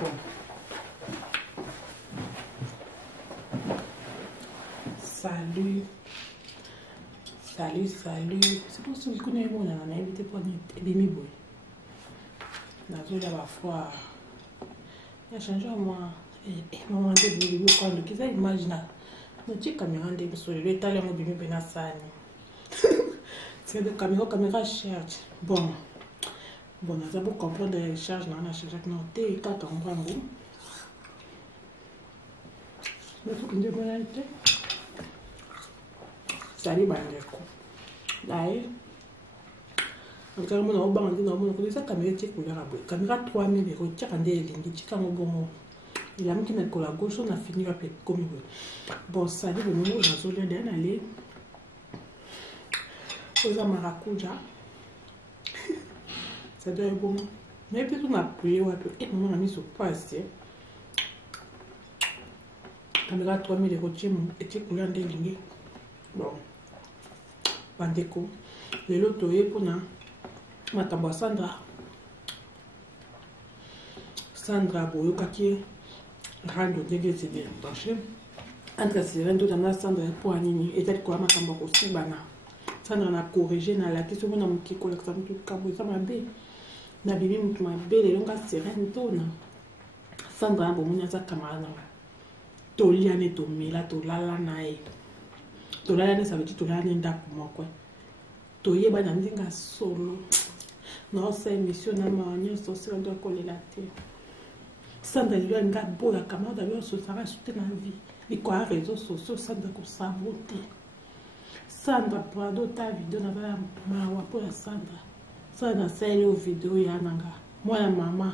Bon. Salut. Salut. C'est pour ça que je connais mon on a évité pour des miboui. Dans une la fois, il a changé moi. Et maman de vous quand le qu'ils a imaginé. Notre caméra de sur le talent au bimi benasani. C'est de caméra cherche. Bon, ça pour comprendre les charges dans la charge non té quand on prend vous. Le truc de bonalité. Salut bandeko. D'ailleurs, on a au banc de ça caméra tchèque pour la caméra 3000 € tchèque en des lignes tchèque en bon. Il a mis qu'il a la gauche on a fini avec comme bon salut le numéro dans zone d'un aller. Aux maracuja. Ça doit être bon. Mais puis on a prié ouais et on a mis sur place. Caméra 3000 € et tchèque pour la des lignes. Bon. Bandeko. Le loto est pour na makambo Sandra boyo kaki rando ndenge c'est branché entre sirène tout na Sandra pour anini et peut-être quoi makambo aussi bana Sandra na corriger na la question na muki collecteur tout kabo ça m'a bé na bibi mutu ma bé le longa sirène tout na Sandra bo munya za camarade to liane to mela to lala nae to lala ça veut dire to lala nda pour quoi to yeba na ndinga solo non c'est mission na manyo so c'est on doit coller la tête Sandra lui a un gars beau la camarade d'ailleurs se sera sauté dans la vie il quoi réseaux sociaux Sandra comme ça beauté Sandra prado ta vidéo na ba ma pour la Sandra c'est le vidéo ya nanga moi la maman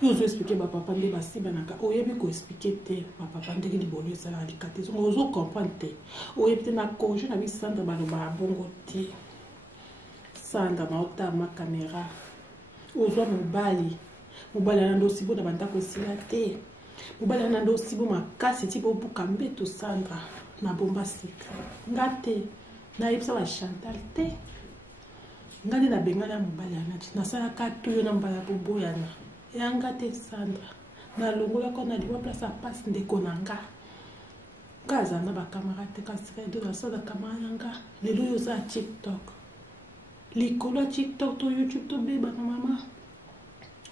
il faut expliquer ba papa ndé ba siba naka oyebi ko expliquer te ba papa ndé ki bolo ça la likate so ozo comprendre te oyebi te na corriger na bi Sandra ba bongo te Sandra ma ota ma caméra ozo mobali na ndo sibo na banda ko sila te mobali na ndo sibo makasi ti bo buka mbeto Sandra na bomba secret ngate na yebisa ba Chantal te ngade na bengala mobali na sala ka tuyo na mbala boboyana yanga te Sandra na longola ko na diwa place passe ndeko nanga kaza na ba camarade kasika de la sala camaranga lelo yo za TikTok likolo TikTok to YouTube to beba na mama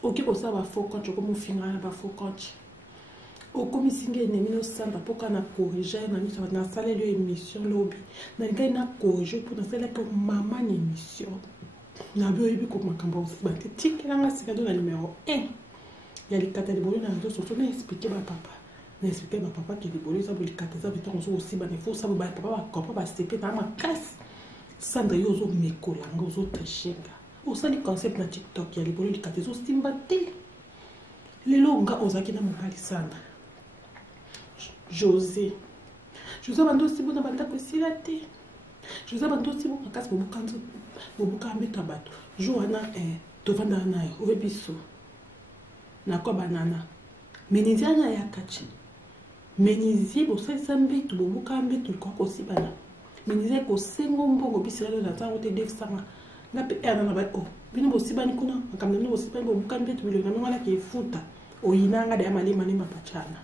oki ko sa ba faux compte ko mo finga ba faux compte o komi singe ne mino Sandra poka na corriger na mi na sala le émission lobby na ngai na corriger pour na sala ko mama ni émission na bio yebi ko makambo ba te tikela nga sika do na numéro 1 ya likata de bolo na ndo so na expliquer ba papa ki de bolo ça bo likata ça beto on so aussi ba ne faut ça ba papa ba ko ba sepe na ma casse Sandra yo zo mekola nga zo treshenga o sali concept na TikTok ya libolo likata zo stimba te lelo nga ozaki na mobali Sandra José bando si bona banda ko sila te José bando si bona kasi bobukambe kabato joana to vanda na yo obebiso na ko banana menizia na ya kachi menizie bo sasa mbeto bobukambe to ko sibana menizie ko sengo mbongo bisela na tango te defsanga na pe na ba o bino bo sibani kuna makamna no bo sibani bobukambe to bilo na ngala ke futa oyinanga da mali mapachana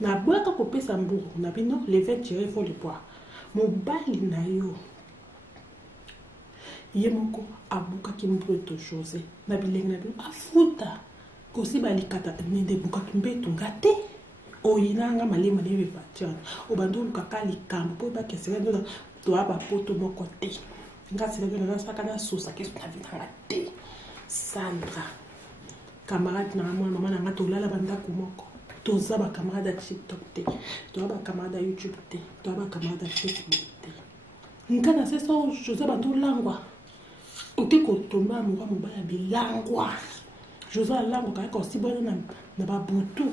na bwaka ko pesa mburu na bino le 20 tirer faut le poids mobali na yo yemoko abuka kimbeto José na bilenga na bino afuta ko sibali kata nende buka kimbeto ngate oyinanga mali mapachana obandulu kakali kambo po ba kesela ndo to aba poto moko te ngati na saka na sosa keso na vinanga te Sandra camarade na mama na ngato lala banda kumoko toza ba camarade TikTok te to ba camarade YouTube te to ba camarade Facebook te ngana c'est ça José bando langwa ote ko tomba mo bala bilangwa José langwa ka ko sibona na ba butu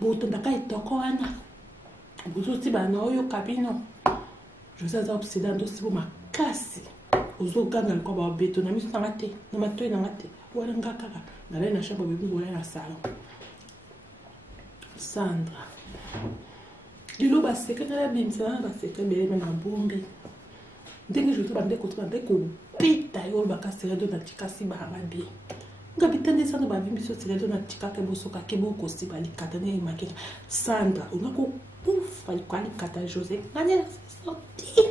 boto ndaka itoko ana butu tiba na oyo kabino José za obsédant do sibo makasi ozo ganga ko ba beto na miso na ngate na matoy na ngate wala ngakaka na na shamba bebi wala na salon Sandra lilo ba secret na bimsa ba secret bele na bombe ndenge je te bande ko pita yo ba kasera do na tikasi ba ngade ngabitande Sandra bavimbi so tiré na tikaka bosoka ke boko si bali katane makeka Sandra unako pouf bali kwali kata José ngane sorti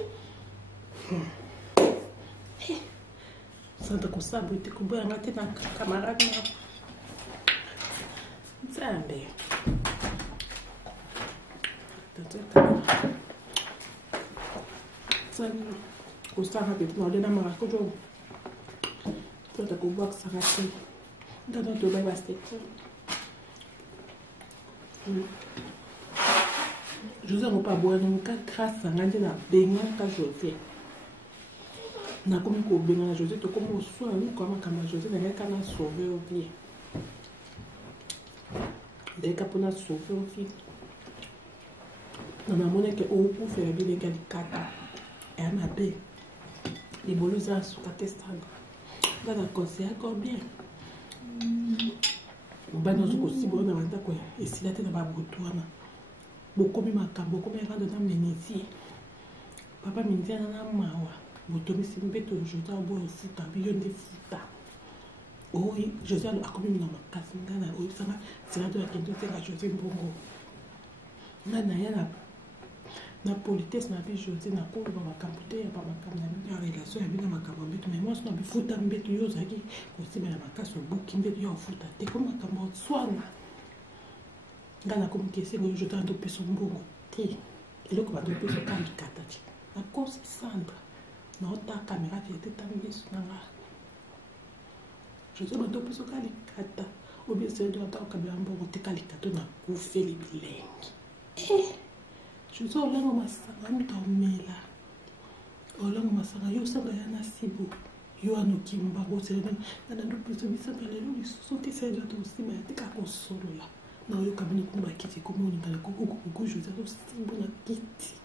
Sandra ko sabu te ko boya ngate na camarade na Zambe Sandra ko sanga pe no na marako jo Tota ko box sarati Dada to bai basket. José n'a pas boire une grâce à ngandi na benga ka José. Na komi ko benga na José to komo so ani ko makamba José na ngaka na sauver au pied. Dès que pour sauver au pied. Na mona ke o pour faire bien ngali kata. Et na be. Les boluza su ka testanga. Dada conseil encore bien. Bana zo kosibo na banda ko esila te na babutuana bokomi makambo bokomi rando na menisi papa mindiana na mawa botomi simbeto jota bo futa biyo ndi futa oyi José akomi na makasi ngana oyi sanga sila do akendo te ka José mbongo ngana ya na politesse na bi José na ko ba makambo te ya ba makambo na relation ya bi na makambo mbeto mais moi na bi futa mbeto yo zaki ko siba na makasi obuki mbeto yo futa te ko makambo tswana ngana ko mkese ngo jota ndo peso mbongo te eloko ba ndo peso ka mikata ti na ko Sandra na ota kamera fi te tambiso na nga José ba ndo peso ka likata obi se do ata ka ba mbongo te ka likata na ko feli bilengi José olango masanga mtomela olango masanga yo sanga ya nasibu yo anokimba ko se na ndo peso bisanga lelo lisusu te se do to siba te ka ko solola na yo kamini kumba kiti ko moni ngala ko José to sibo na kiti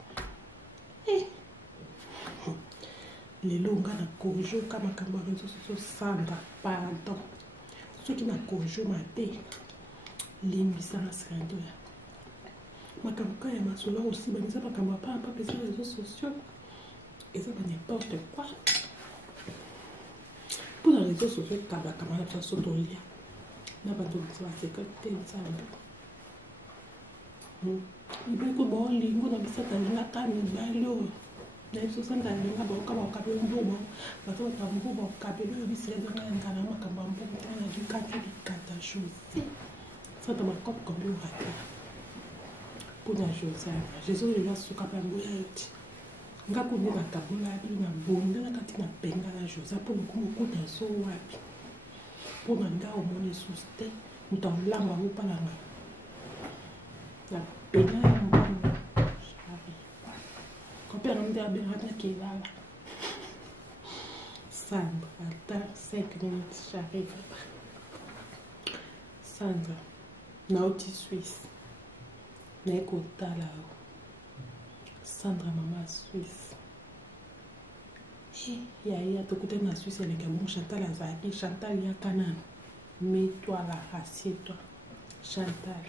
lelo ngana kojo kama kamba rezo so Sandra pardon soki na kojo mabe limbisa na sando ya makamka ya masolo aussi banisa bakamba pa pesa réseaux sociaux et ça va n'importe quoi pour les réseaux sociaux kaba kama na façon dolia na bantu ba sekete nzambe ibeko bo lingo na bisata na kami balio na iso sanda linga ba kaba kabelo mbobo bato ba mbobo kabelo bisele na ngana makamba mbobo tena du kata chose ça ta makop kombi urata pour na José Jésus le laisse suka pa mboya yote ngako ni bakabula bi na bonde na kati na penga na José pour ko kota so wapi pour nga o moni suste mutalanga mo palanga na penga ya mbongo chavi ko pera mde abirata kilala Sandra attends 5 minutes j'arrive Sandra Nauti Suisse Neko tala Sandra mama Suisse ya tokute na Suisse avec un bon Chantal Azaki Chantal ya Canaan mets-toi là assieds-toi Chantal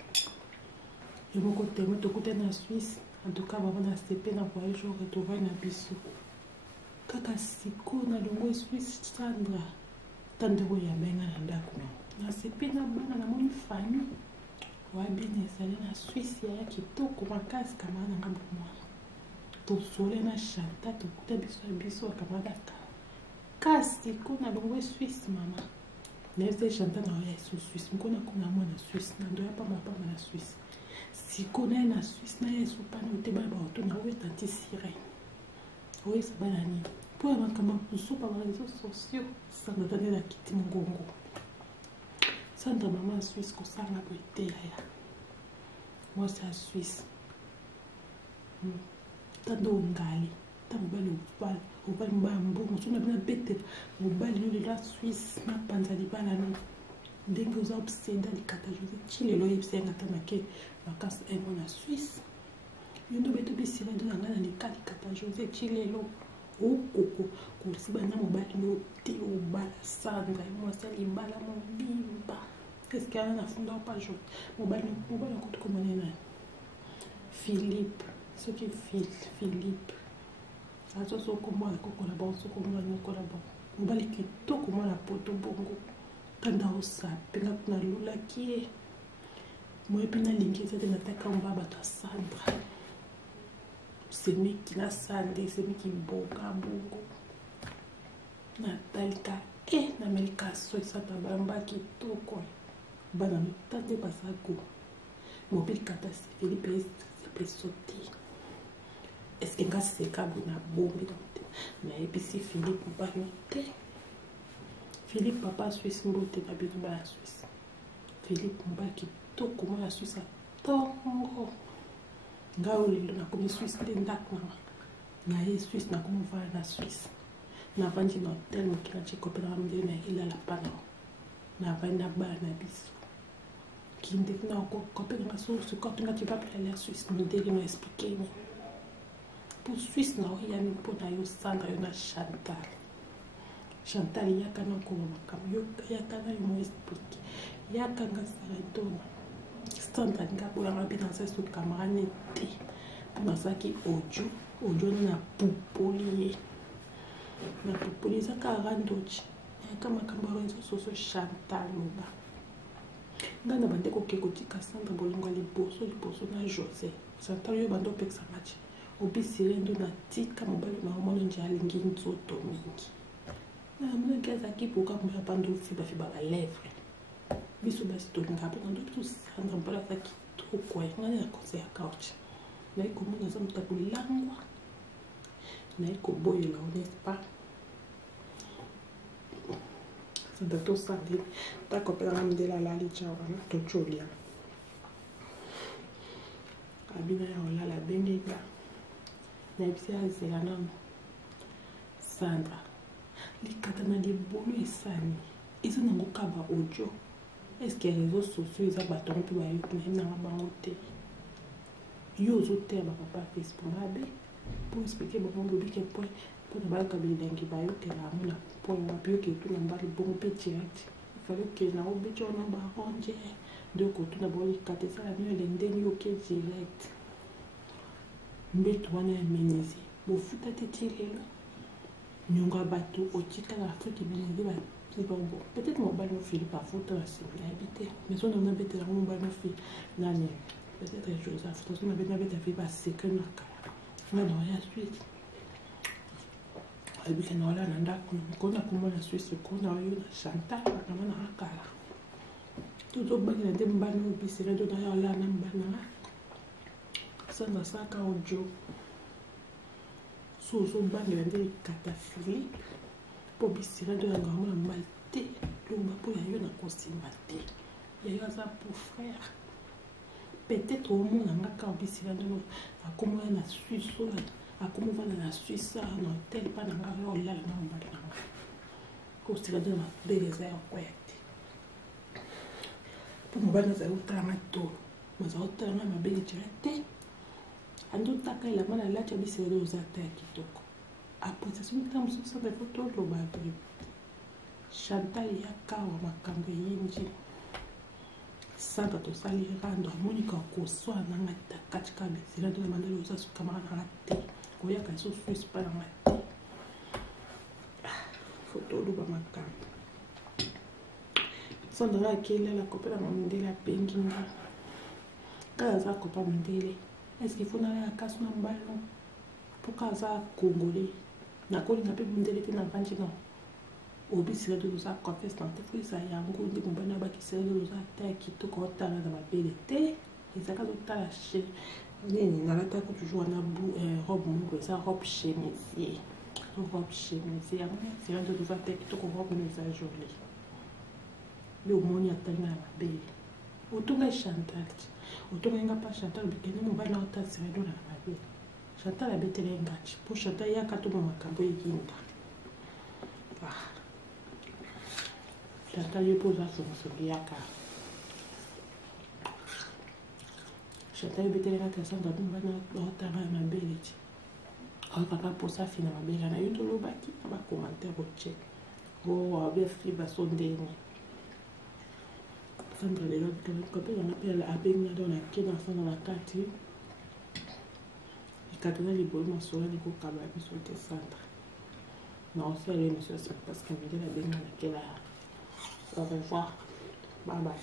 et mon côté moi tokute na Suisse en tout cas vraiment na CP na voyage au retour na biso kaka siko na longo Suisse Sandra tandero ya benga na ndako na CP na bana na moni famille wabine ezali na Suisse ya kitoko makasi kamana nga bomwana tosole na Chantal tokuta biso kamana kasi kuna longwe Suisse mama nese Chantal na ya Suisse mkona kuna mwana Suisse na ndo hapa mapama na Suisse sikona na Suisse na yesu pana uteba ba oto na weta ti sirene oye sabana ni po makama kusopa ba réseaux sociaux sanga tane na kiti ngongo Sandra maman Suisse ko sanga boite ya moi c'est la Suisse tando ngali ta mobali obali mbambo mosuna bina bete mobali yo la Suisse na panza libala no ndenge oza obseda likata José chilelo yebsenga tanake makasi emo na Suisse yo ndo beto bisira ndo ngana na likata José chilelo okoko kusiba na mobali no te obala Sandra moi c'est libala mobimba qu'est-ce qu'il y a na funda pas jo mobali ko comment nena Philippe ce qui Philippe azo ko moi ko collabore so ko moi ko collabore mobali kitoko moi la poto bongo kanda osapenga kuna lulaki ye moye mpe nalingi eza te nataka mba bato ya Sandra semiki na sande semiki boka bongo natalika namelika so esata bamba kitoko bana motande basako mobile kata si Philippe pesoti est-ce que nga seka bona bombi na episi Philippe bano te Philippe papa Suisse mbote na bino ba Suisse Philippe mbaki toko mo ya Suisse tongo nga olelo na komi Suisse te ndako na ye Suisse na komi vaya na Suisse na vandi na hotel mokila chikope na mde na ilala pana na vandi na bana na biso kinde kuna kope na so quand nga tu vas aller à Suisse me délire me expliquer pour Suisse na oya ni pona yo Sandra yo na Chantal yaka na ko makamyo yaka na yo expliquer yaka nga saradona Sandra nga boya ngabina sa su camarade te pona saki audio na pupoli za karandochi yaka makambo rezo soso Chantal moba ngana bande ko keko tika Sandra bolingo liboso na José Chantal yo bando peksa match obisire ndo na tika mobali na omona nje alingi nzoto mingi na mona kaza kipoka mbya bando fiba ba lèvre biso basi to ngapa ndo tu Sandra mbala ta kitoko ngana na conseil ya couch na iko mona za mtakulangwa na iko boyela n'est pas Sandra to sandi ta kopela mdela la lichawa na to cholia abina ya olala benga na ipsia zela nano Sandra likata na libolo esani eza nango kaba audio est-ce que réseaux sociaux eza bato mpe bayoki na bango te yo ozoteya bapapa Facebook mabe pour expliquer bango lobi ke point mpona bayaka bilengi bayokela yango na point wapi yoke etuna mbali bongo mpe direct ifale okele na obeti wana baronge donc otuna bolikata ezala mio elendeni yoke direct mbeto wana ya menisi bofuta te ti lelo nyonga bato otikala afrique menisi bon peut-être mobile no Philippe afuta na nsima nayebi te mais so na betela ngo mobile no Philippe nani peut-être Joseph to so na beta fi ba secret na kala na ya suite abika na wala na ndako kona kumona Suisse kona yo na Chantal kama na akala tuzo bagina de mbano bisere do na wala na mbana sana saka audio so bagina de kata Philippe po bisere do na ngamo na malte lumba po ya yo na kosimba te ya yo za pour frère peut-être au monde nga ka bisere do akomo na Suisse akomo vana na Suisse na hotel pa na nga olala na mbali na ko sika de na beleza ya kwete po mbana za utanga to maza utanga mabeli direct ando taka ila mana la chabi se do za ta kitoko après ça son temps sur sa photo lo ba bi Chantal ya kawa makambo yinji Sandra to sali rando monika ko so na ngata katika bisira do mandelo za su kamera na te ko ya ka so Suisse pa na ngata photo do ba makambo Sandra akela la kopela mondela penginga kaza kopa mondele est-ce qu'il faut na kaso na mbalo pour kaza congolais na ko linga pe mondele pe na banji no obisira do za confesse na te fuisa yango ndi mbana ba kisira do za ta kitoko otala na mabele te ezaka do tala chez nini na lata ko toujours na robe mo ça robe chemisier yango sira do za ta kitoko robe no za jolie yo moni atanga na mabele otunga Chantal otunga nga pa Chantal bikene mo bana otasira do na mabele Chantal abetele ngati po Chantal ya katumo makambo yikinda Chantal yepose asongisongi yaka Chantal yebetele ngati Sandra bana otanga na mabele ti kaka posa fina mabele na yo tolobaki na bacommentaire oche abefi basondeni Sandra lelo kapela na pela abenga do na kena fana na kati ikatona libolo masola ni ko kaba biso te Sandra na osele monsieur parce que mide la benga na kela Au revoir. Bye bye.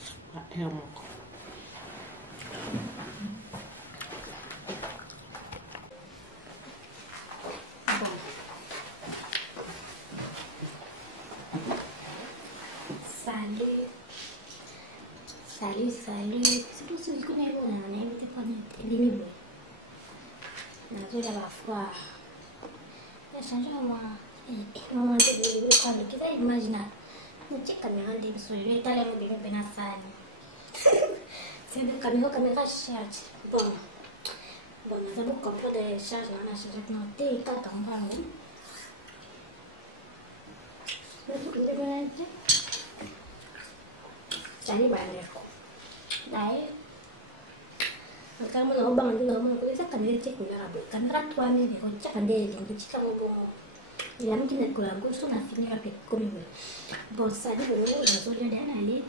Salut. C'est pour ceux qui connaissent mon nom, on a invité pour des nuits. On a la foi. Il a changé moi. Maman dit que je vais faire des imaginer. Nous check caméra de son lui est allé au bien benasani. C'est une caméra charge. Bon, nous avons compris des charges on a chargé notre quand on va où. Jadi banyak. Đấy, kamu nấu bằng cái chắc cần chết của là cắn rát toan thì còn chắc cần để cái chiếc không bộ làm cái này của làm cũng số là phim ra việc cùng mình bỏ sai đi rồi rồi để này đi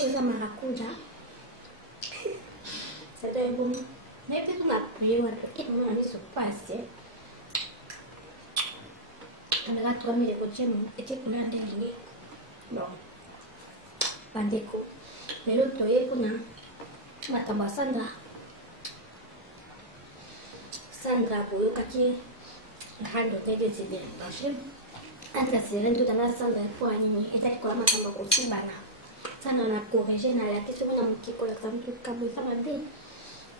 ôi ra mà cô já sẽ đây bún nếu biết là nhiều là ít mà đi xuống phải sẽ cắn rát toan thì còn chết của nó để gì đó bandeku lelo toye kuna makambo ya Sandra boyokaki ngando tete zide bashe anta sere ndo tala Sandra po anini etaki kwa makambo kosimbana sana na corriger na la tete na mukiko la kamtu kabu sama de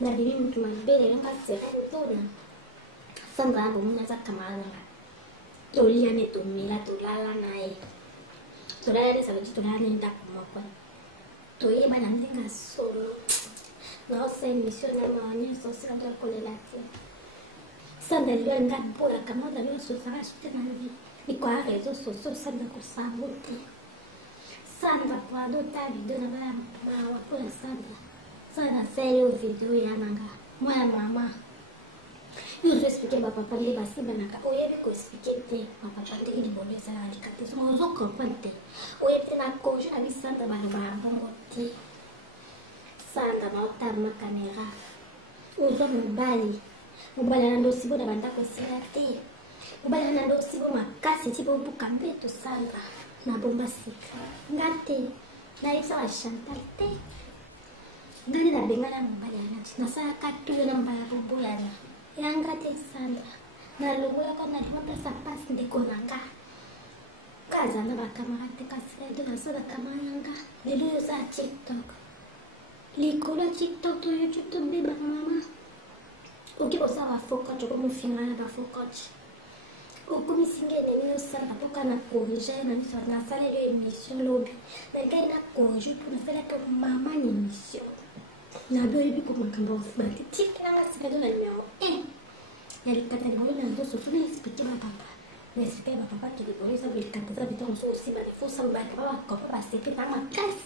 na bibi mtu mabele nga sere ndo Sandra bo muna za kamala tolia ne tumila tolala nae tolala sa biti tolala ne ndaku moko toye bana ndinga solo na se mission na mani social de kolelati Sandra ndio ngapora kama ndio sosara tena ni kwa rezo soso Sandra kusabuti Sandra kwa dota video na bana wa kwa Sandra sero video ya nanga mwana mama eu expliquei para papai ele basi banaka oye ko expliquer te papa pande que de bolesa ali kate so mo zo kompante oye te na koji ali Sandra bana bongo ti Sandra na otama kamera uzo mbali na ndo sibo na banda ko sirate mbali na ndo sibo makasi tipo bukambe to Sandra na bomba sika ngate na isa wa Chantal te ngani na bengana mbali na saa katulo na mbala bobo yana yanga te Sandra na logo ya kana dima pesa pass ndiko nanga kaza na bakamarate kasira na sada kama yanga lelo za TikTok likola TikTok to YouTube to beba mama ukibosa wa foka to como finga na ba foka ukumi singene ni Sandra poka na corriger na niswa na sala yo emission lobby na kai na corriger pour na sala comme mama ni emission na doibi kwa makambo bati tiki na sika do na numéro 1 yalikata libolo na ndo so tuli expliquer ma papa na expliquer ma papa que libolo ça veut dire que biton so aussi ba faut ça ba ko ba c'est que na makasi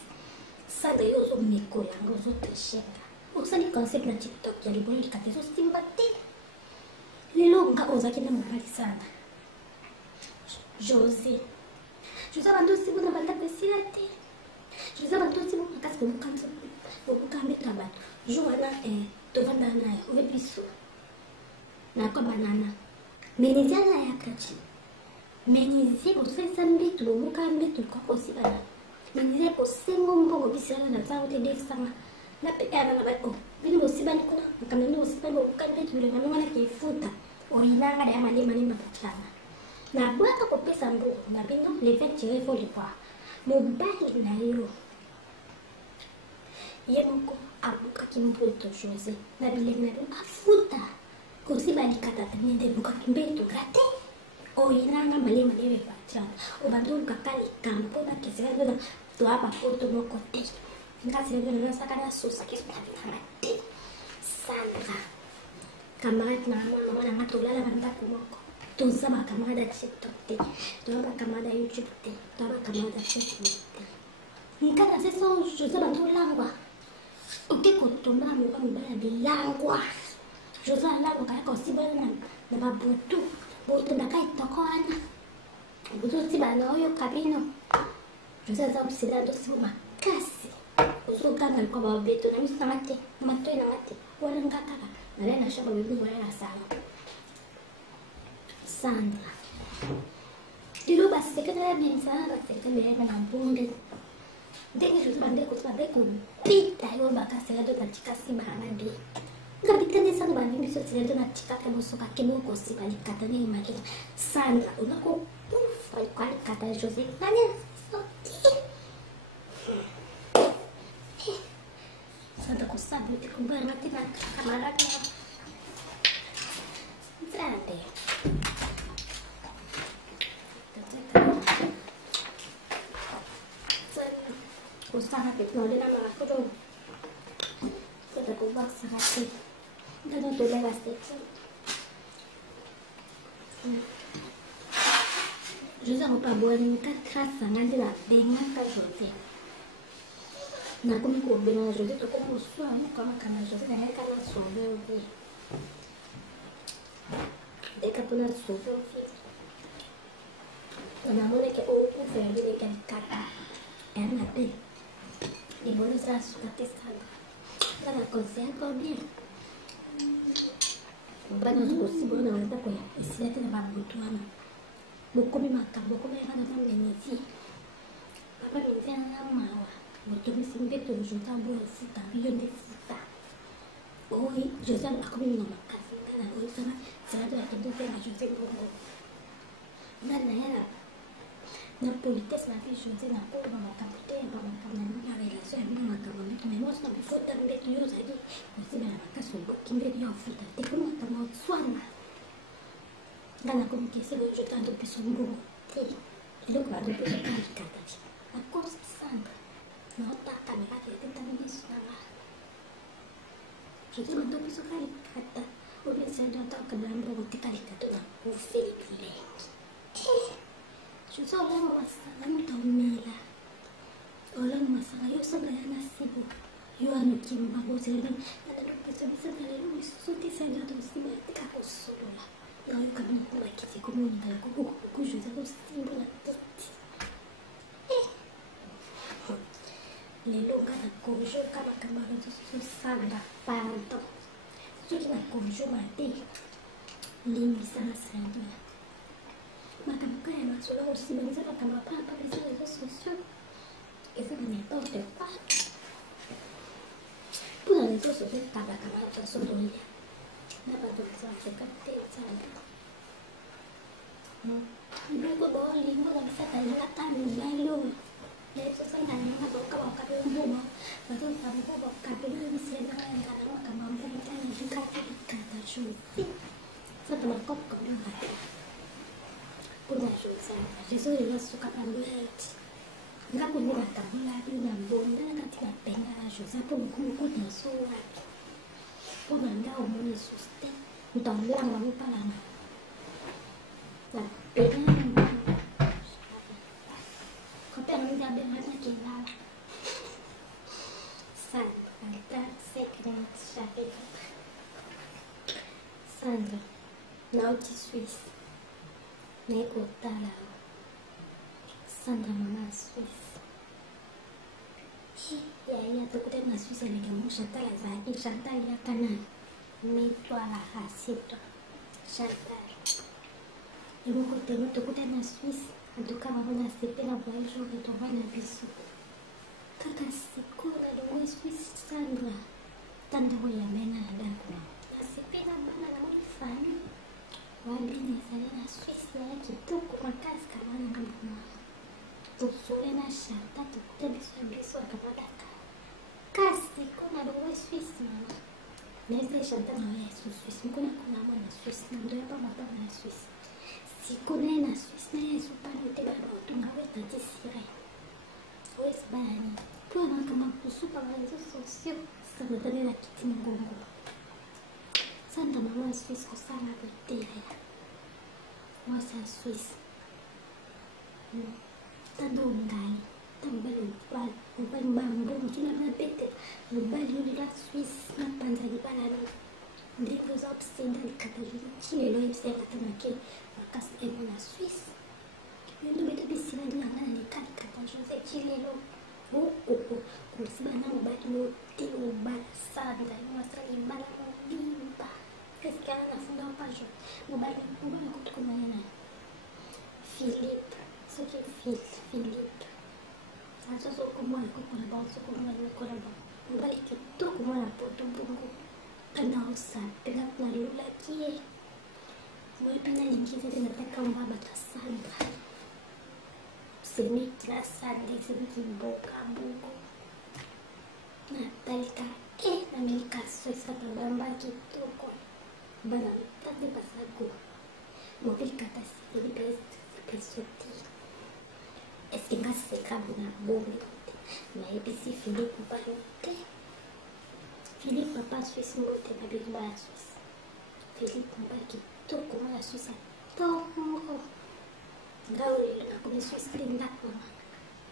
Sandra yo zo miko yango zo tesheka usani concept na TikTok ya libolo likata so sympathy lelo nga ozaki na mobali sana José bantu sibu na banda pesilate José bantu sibu makasi ko kanzo bobukambe trabato joana tovanda naye ovebiso na kwa banana menizia la ya kachi menizia ko sesa mbitu bobukambe to kwa kosibana menizia ko sengo mbongo bisala na tsawo te defsanga na pekana na bako bini bosibani kuna makamendo bosibani bobukambe to le manwana ke futa oinanga ya mali mapachana na bwaka ko pesa mbo na bino le fait tirer faut le voir mobali na yo yemoko abuka kimbuto José na bile na afuta kosi bali kata tende buka kimbeto grate oinanga mali we pacha obandu kakali kampo ba kesera na to apa poto moko te ngasi na sakana sosa kisu na te Sandra camarade na mama na matulala banda kumoko tunza makamada TikTok te to makamada YouTube te to makamada Facebook te nkana seso José bandu langwa uke kotomba mo kwa mbala bilangwa José langwa kaya kosibana na mabutu boto ndakai tokwana buto sibana oyo kabino José za msila ndo sibu makasi uzokanga kwa babeto na misa mate na matoi na mate wala ngakaka na lena shaba bibi wala sala Sandra Lelo basekete ya benza basekete mbele na mbonde ndenge José bande kutibande kupita yo bakasela do batika simana de ngabitane sana bani biso tsele na tika ke bosoka ke mo ko si bali katane imake Sandra unako ufa kwali kata José nani Sandra ko sabe te kumbara na tina kamera ke Sandra Usaha teknologi nama aku dong. Kita kubah sehati. Kita tuh lewat steksen. Jose aku pabuan kan kerasa nanti lah dengan kan Jose. Nah aku mikir benar Jose tuh aku musuh aku karena Jose kan karena soal Jose. Dia punya soal Jose. Namun kayak aku verdi kayak kata enak deh. Di bawah serasa sekali. Karena konser kau dia. Banyak kursi boleh orang tak kaya. Istilah tu nama butuan. Buku ni makan, buku ni kan orang menisi. Apa menisi yang lama. Buku ni simpan tu juta boleh sita, bion di sita. Oh, Jose aku minum makan. Karena aku sana saya tu lagi tu saya Jose boleh. Dan saya na polites na fi Jose na ko ba makapute ba makamna na relation na makamna mais moi ça me faut tambe tu yo sadi aussi na makaso kimbe yo futa te ko makama swana ngana ko mkese go jota ndo piso nguo te ilo kwa ndo piso kata a course sanga na ta kamera ke tenta ni swana Jose ndo piso kata o bien c'est dans ta kamera ndo te kata na ko Philippe Jose orang masalah mutamela. Orang masalah yo sebenarnya nasibu. Yo anu kimba go sering ada bisa dari lu suti saya tu sima tika ko sola. Yo kami ko makiti ko munda ko Jose to simbo na toti. Lelo kana ko jo kama to sanda panto. Suki na ko jo mate. Limi sana sanda. Makamka ya masuala usimamizi wa kama papa bisa hizo sosio hizo ni tote pa puna hizo sosio tabla kama sosio ndio na bado sasa kate sana ndio kwa lingo kabisa tayari hata nilo leo sasa ndani na boka wakati mmoja na sasa hapo kabla msienda ngana kama mbona tena jikati kata chuo sasa tunakopa ndio kuna Jose Jesus yasuka pambileti ngakunyira tabula ina bonda katika penga la Jose hapo mkuu na sura pona ndao mwenye suste mtaongea mambo pala na penga kwa penga ndio bema kilala Sandra secret chapitre Sandra Nauti Suisse Neko tala Sandra mama Suisse. Ya tukutana na Suisse na kama Chantal za Chantal ya kana. Naitwa la Hasito. Chantal. Ndio kote tukutana na Suisse. Ndoka mama sipena kwa hiyo kutoka na bisu. Kaka siku na ndio Suisse Sandra. Tanda ya mena ndako. Nasipena bana na mfano. Wabini sana Suisse ya kitoko kwa kazi kama na kama tusole na shanta tukute biso akamada kasi kuna doa Suisse mama nese shanta na ya Suisse kuna mwana Suisse ndio hapa mapa na Suisse siku na Suisse na Yesu pale tebaba tungawe tatisire Wes bani kwa kama kusupa wanzo sosio sana tena na kiti mgongo Santa mama Suisse kusana kutea wasa Suisse tadongai tambali ubali bambo mtuna na pete ubali la Suisse na panzani balana ndipo za obsenda likatajuza chile lo yesela tamake makasi emo na Suisse ndio bete bisina ni ngana ni katajuza chile lo huko kusibana ubali no tino bala sanda ni wasali bala bimba Qu'est-ce qu'il y a à fond dans le page? Mobile kutukumana na Philippe ce qui est Philippe. Ça se comment on collabore, ce comment on collabore. On va écrire tout comment on a pour tout bongo. Pendant ça, pendant que la lula qui est. Moi, pendant l'inquiétude de notre combat, battre Sandra. C'est lui qui la Sandra, c'est lui qui boka bongo. Natalika, Amerika, Suisse, Katamba, Kitoko. Bana, tate pasago. Mobile katasi, Philippe, Pesoti. Est-ce qu'il va se cramer na bombe? Mais ici, Philippe, pas le Philippe, papa, Suisse, mote, ma belle la Suisse. Philippe, papa, qui tourne comme la Suisse. Tongo. Gauri, na comme Suisse, linda comme.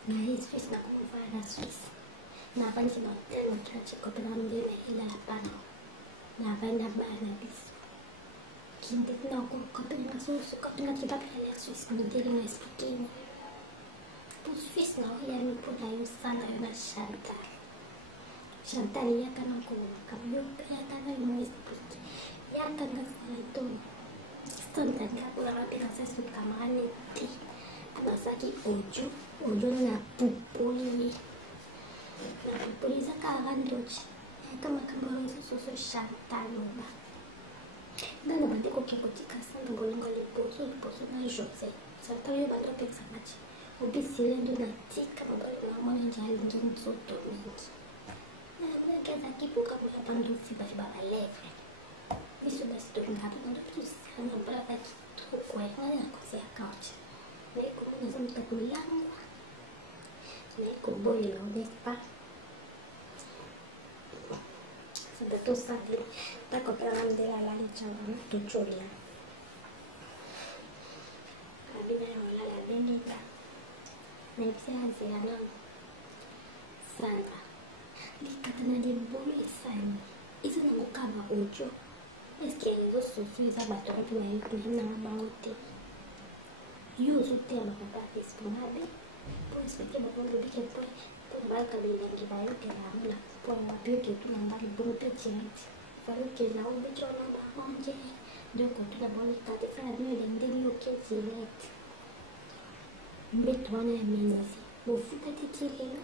Na Suisse, na comme va la Suisse. Na bandi na hotel, na chachi, kopena mbele, ila la pano. Na banda bana bis. Kinte na kopena susu, kopena kibaka la Suisse, na dele na expliquer. Pour Suisse, non, il y a une pour la Sandra et la Chantal. Chantal, il y a qu'un encore, comme il y a qu'un expliqué. Il y a qu'un salon. Sandra, il y a pour la rapide, ça se camarade. Anasaki ojo, na pupuli. Na pupuli, ça carandoche. Il y a comme un sur Chantal. Dans le monde, il y a un petit casse, dans le monde, il y a un poisson, José. Chantal, il y a un peu de sa match. Ubisile ndo natika mabali mwana njali ndo mtoto mingi. Na wakaza kipo kama hapa ndo sibai baba leve. Biso basi ndo ngapi ndo tusana baba kitu kwa yana kusia couch. Na iko mwana zamu takulangwa. Na iko boy lo despa. Sasa to sadi tako para ndela la changa tucholia. Abina wala la benita. Na ibisela Sandra likatana de bolo sana izo na mukama ojo eske ezo sofi za bato kwa ya yuko na maote yuzo tema kwa disponible pour expliquer beaucoup de bien pour mal que les langues va yo que la pour ma bio que tout na mal bon petit fallo que na o bicho na ba onje donc tout la bonne tante fa la bien de yo que direct Mbetwana ya menezi bofuta tikilena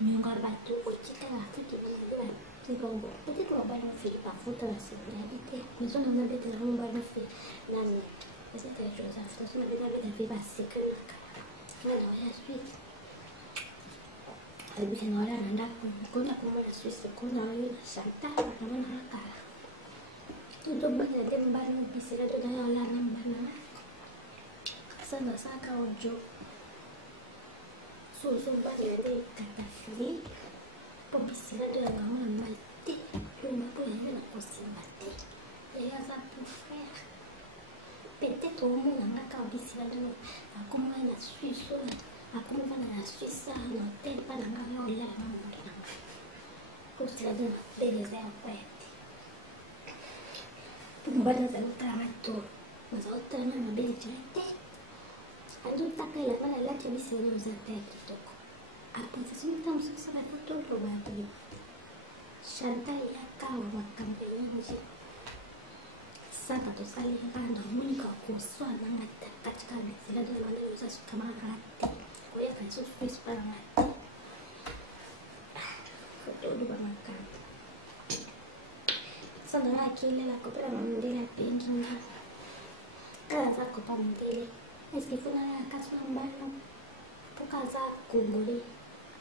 nyonga bato otika la fiki na tigongo peut-être on va nous faire pas faute la sécurité mais on a bête la on va nous faire nani c'est quelque chose à faire on a bête la sécurité voilà la suite alibisha na wala nanda kuna la Suisse kuna na Chantal kama na kala todo bana demba na bisela to na wala namba Sandra saka ojo so bana de katafili pobisila de la ngama maite yo mapo ya na kosimate ya za pour frère peut-être au moins na ka bisila de akoma na Suisse akoma na Suisse na tel pa na ngama ya na mona kosila de beleza ya kwete pumbana za utarato mazote na mabeli chete ando takela bana la tebisi na uzate kitoko après c'est une temps ça va tout le bâti Chantal ya kawa wakampenye nje saka to sali bana munika kuswa na ngata katika bisila de mwana uza kama hati kwa hiyo kaso face para ngati foto bana kan sana kile la kopera mandela pinginga kala za kopa mandela est-ce qu'il faut la casse en balle pour casa kumburi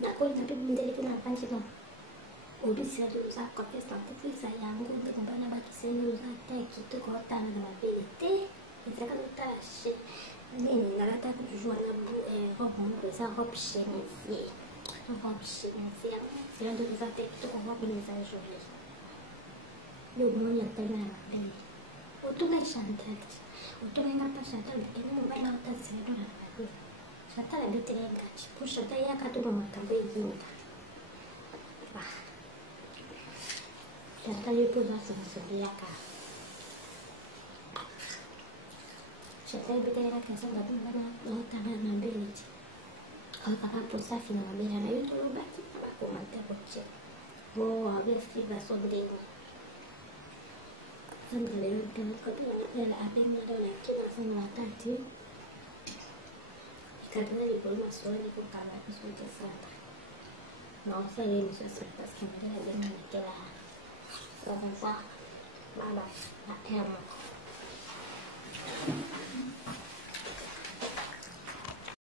na kwenda tu mbele kuna panchi no obisi ado za kopia strategy za yangu ndio mbana baki sema za teki tu kwa tana na mabilite itaka mtashi nini nalata kujua na robo za robo chemise c'est de za teki tu kwa wapi ni za jolie ndio mmoja tena na mbele utuna Chantal utomenga pa Chantal lakini mbona utazidi na bado Chantal ndio tena ngachi pour Chantal ya katuba makambe yinga Chantal yupo basi msubia ka Chantal bitera kasa ndapo mbona utana na mbele kaka posafi na mbele na yuto basi kwa matako che bo abefi basondeni Sandra leo tena kwa la apenda ndo na kina sana watati Katana likolo maswali kokala biso kesata. Non, ça y est, monsieur, c'est parce qu'il me dit la dame de la. Ça va pas. Bye bye. La